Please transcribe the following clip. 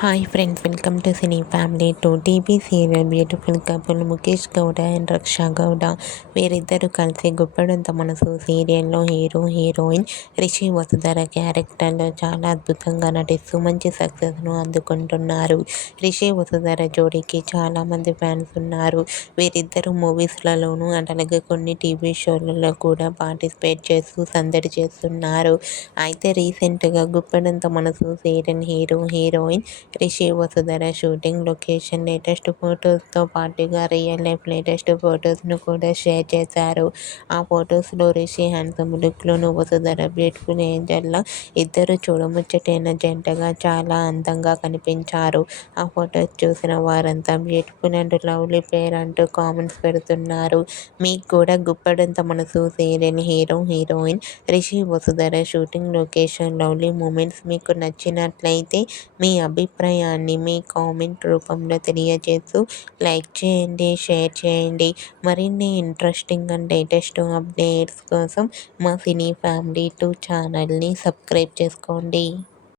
Hi friends, welcome to cine family. TV serial beautiful couple Mukesh Gowda and Raksha Gowda వీరిద్దరూ కలిసి గుప్పడంత మనసు సీరియల్లో హీరో హీరోయిన్ రిషి వసుధర క్యారెక్టర్లో చాలా అద్భుతంగా నటిస్తూ మంచి సక్సెస్ను అందుకుంటున్నారు. రిషి వసుధర జోడీకి చాలామంది ఫ్యాన్స్ ఉన్నారు. వీరిద్దరూ మూవీస్లలోనూ అలాగే కొన్ని టీవీ షోలలో కూడా పార్టిసిపేట్ చేస్తూ సందడి చేస్తున్నారు. అయితే రీసెంట్గా గుప్పడంత మనసు serial hero heroine Rishi Vasudhara shooting location latest ఫొటోస్తో పాటుగా రియల్ లైఫ్ లేటెస్ట్ ఫొటోస్ను కూడా షేర్ చేశారు. ఆ ఫొటోస్లో రిషి హ్యాండ్సమ్ లుక్లోను, వసుధర బ్యూటిఫుల్ ఏంజల్లా ఇద్దరు చూడముచ్చటైన జంటగా చాలా అందంగా కనిపించారు. ఆ ఫొటోస్ చూసిన వారంతా బ్యూటిఫుల్ అండ్ లవ్లీ పేర్ అంటూ కామెంట్స్ పెడుతున్నారు. మీకు కూడా గుప్పడంత మనసు serial hero heroine Rishi Vasudhara shooting location lovely moments మీకు నచ్చినట్లయితే మీ అభిప్రాయాన్ని మీ కామెంట్ రూపంలో తెలియజేస్తూ లైక్ చేయండి, షేర్ చేయండి. మరిన్ని ఇంట్రెస్టింగ్ అండ్ లేటెస్ట్ అప్డేట్స్ కోసం మా సినీ ఫ్యామిలీ 2 ఛానల్ని సబ్స్క్రైబ్ చేసుకోండి.